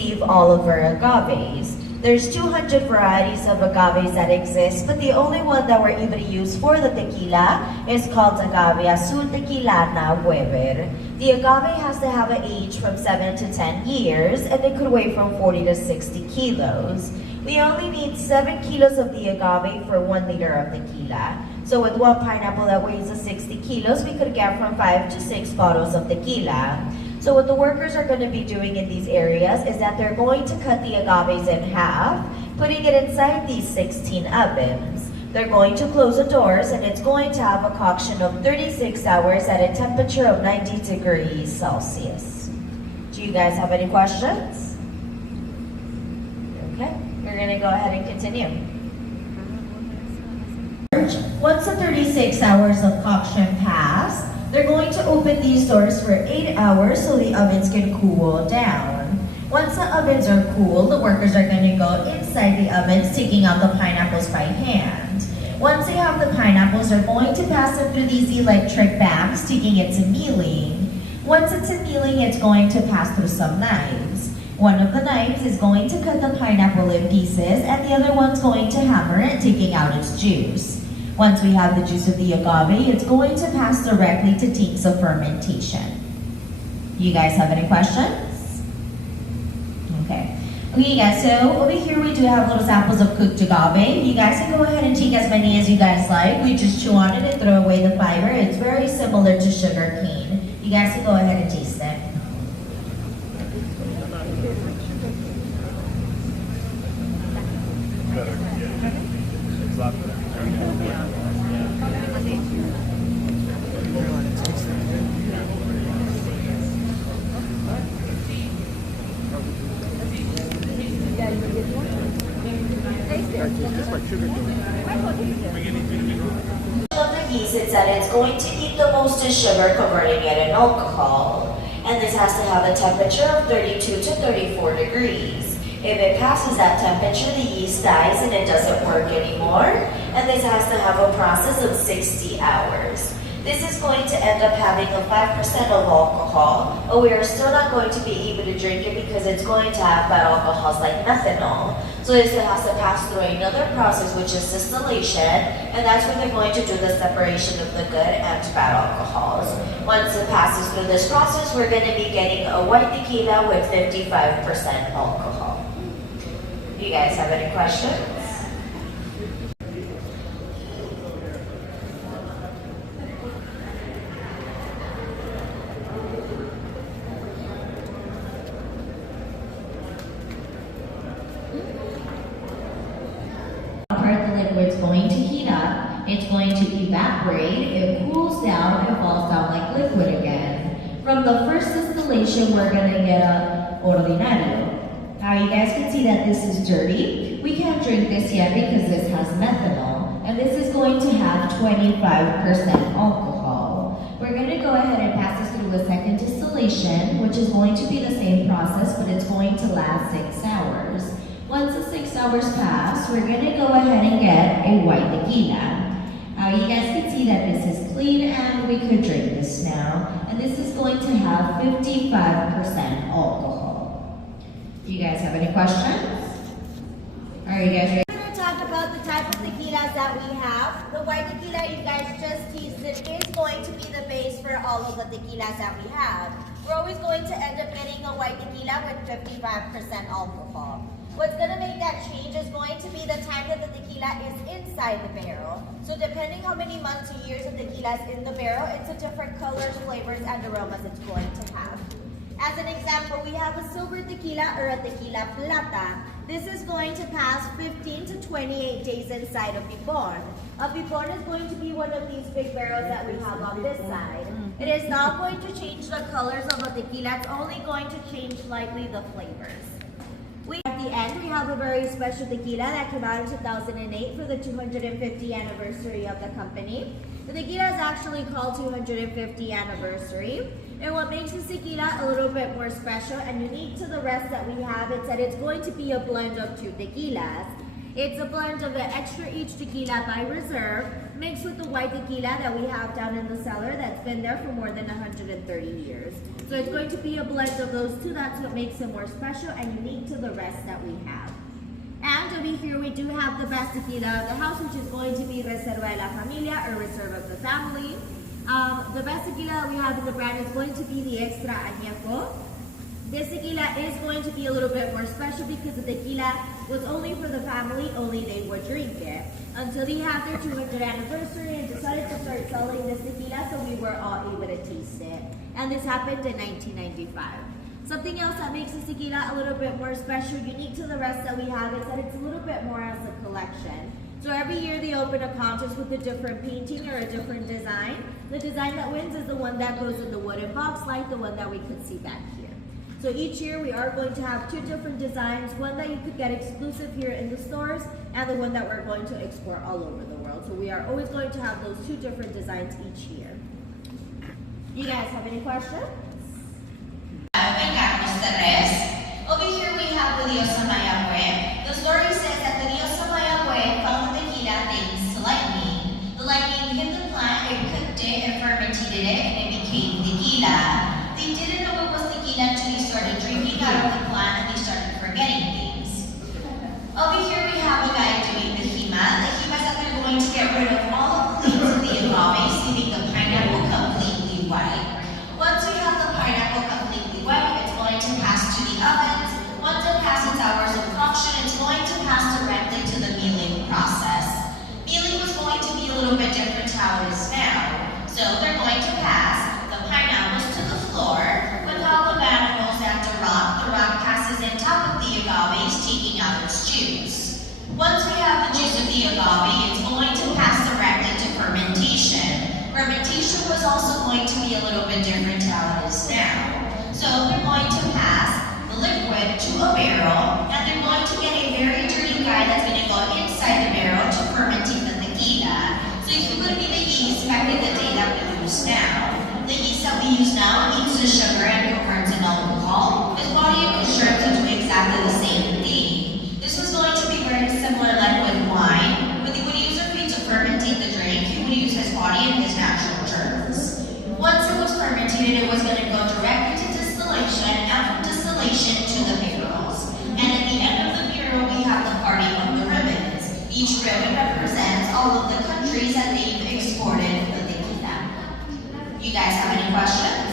receive all of our agaves. There's 200 varieties of agaves that exist, but the only one that we're able to use for the tequila is called agave azul tequilana Weber. The agave has to have an age from 7 to 10 years, and it could weigh from 40 to 60 kilos. We only need 7 kilos of the agave for 1 liter of tequila. So with one pineapple that weighs 60 kilos, we could get from 5 to 6 bottles of tequila. So what the workers are going to be doing in these areas is that they're going to cut the agaves in half, putting it inside these 16 ovens. They're going to close the doors, and it's going to have a coction of 36 hours at a temperature of 90 degrees Celsius. Do you guys have any questions? Okay, we're going to go ahead and continue. Once the 36 hours of coction pass, they're going to open these doors for 8 hours so the ovens can cool down. Once the ovens are cool, the workers are going to go inside the ovens, taking out the pineapples by hand. Once they have the pineapples, they're going to pass them through these electric bags, taking it to milling. Once it's annealing, it's going to pass through some knives. One of the knives is going to cut the pineapple in pieces, and the other one's going to hammer it, taking out its juice. Once we have the juice of the agave, it's going to pass directly to tanks of fermentation. You guys have any questions? Okay. Okay, guys, so over here we do have little samples of cooked agave. You guys can go ahead and take as many as you guys like. We just chew on it and throw away the fiber. It's very similar to sugar cane. You guys can go ahead and taste it. Of the yeast, it's that it's going to eat the most of sugar, converting it in alcohol. And this has to have a temperature of 32 to 34 degrees. If it passes that temperature, the yeast dies and it doesn't work anymore. And this has to have a process of 60 hours. This is going to end up having a 5% of alcohol, but we are still not going to be able to drink it because it's going to have bad alcohols like methanol. So this has to pass through another process, which is distillation, and that's where they're going to do the separation of the good and bad alcohols. Once it passes through this process, we're going to be getting a white tequila with 55% alcohol. Do you guys have any questions? It's going to heat up, it's going to evaporate, it cools down, it falls down like liquid again. From the first distillation, we're going to get a ordinario. Now you guys can see that this is dirty. We can't drink this yet because this has methanol, and this is going to have 25% alcohol. We're going to go ahead and pass this through a second distillation, which is going to be the same process, but it's going to last 6 hours. Once the 6 hours pass, we're going to go ahead and get a white tequila. You guys can see that this is clean and we could drink this now. And this is going to have 55% alcohol. Do you guys have any questions? Are you guys ready? We're going to talk about the type of tequilas that we have. The white tequila you guys just tasted is going to be the base for all of the tequilas that we have. We're always going to end up getting a white tequila with 55% alcohol. What's going to make that change is going to be the time that the tequila is inside the barrel. So depending how many months or years of tequila is in the barrel, it's a different colors, flavors, and aromas it's going to have. As an example, we have a silver tequila or a tequila plata. This is going to pass 15 to 28 days inside a pipon. A pipon is going to be one of these big barrels that we have on this side. It is not going to change the colors of a tequila, it's only going to change slightly the flavors. At the end, we have a very special tequila that came out in 2008 for the 250th anniversary of the company. The tequila is actually called 250th anniversary. And what makes this tequila a little bit more special and unique to the rest that we have is that it's going to be a blend of 2 tequilas. It's a blend of the extra aged tequila by reserve mixed with the white tequila that we have down in the cellar that's been there for more than 130 years. So it's going to be a blend of those two. That's what makes it more special and unique to the rest that we have. And over here we do have the best tequila of the house, which is going to be Reserva de la Familia, or Reserve of the Family. The best tequila we have in the brand is going to be the Extra Añejo. This tequila is going to be a little bit more special because the tequila was only for the family, only they would drink it. Until they had their 200th anniversary and decided to start selling this tequila, so we were all able to taste it. And this happened in 1995. Something else that makes this tequila a little bit more special, unique to the rest that we have, is that it's a little bit more as a collection. So every year they open a contest with a different painting or a different design. The design that wins is the one that goes in the wooden box, like the one that we could see back here. So each year we are going to have two different designs, one that you could get exclusive here in the stores, and the one that we're going to export all over the world. So we are always going to have those two different designs each year. You guys have any questions? Over here we have the Diosa Mayagüe. The story says that the Diosa Mayagüe found the tequila thanks to lightning. The lightning hit the plant, it cooked it, and fermented it, and it became tequila. They didn't know it was tequila until they started drinking out of the plant and they started forgetting things. Over here we have a guy doing the hima. The hima is that they're going to get rid of all of the leaves of the agaves, leaving the pineapple completely white. Once we have the pineapple completely white, it's going to pass to the ovens. Once it passes hours of concoction, it's going to pass directly to the mealing process. Mealing was going to be a little bit different to how it is now. So they're going to pass the pineapples to the floor with all the animals at the rock. The rock passes in top of the agaves, taking out its juice. Once we have the juice of the agave, it's going to pass directly to fermentation. Fermentation was also going to be a little bit different to how it is now. So they're going to pass the liquid to a barrel, and they're going to get a very dirty guy that's going to go inside the barrel to fermenting the tequila. So if it would be the yeast back in the day that we use now, the yeast that we use now uses sugar and converts in alcohol. Its body and converts into exactly the same thing. This was going to be very similar like with wine, but they would use their feet to fermentate the drink. He would use his body and his natural germs. Once it was fermented, it was going to go directly to distillation, and from distillation to the barrels. And at the end of the barrel, we have the party of the ribbons. Each ribbon represents all of the countries that they've exported the tequila. You guys have any questions?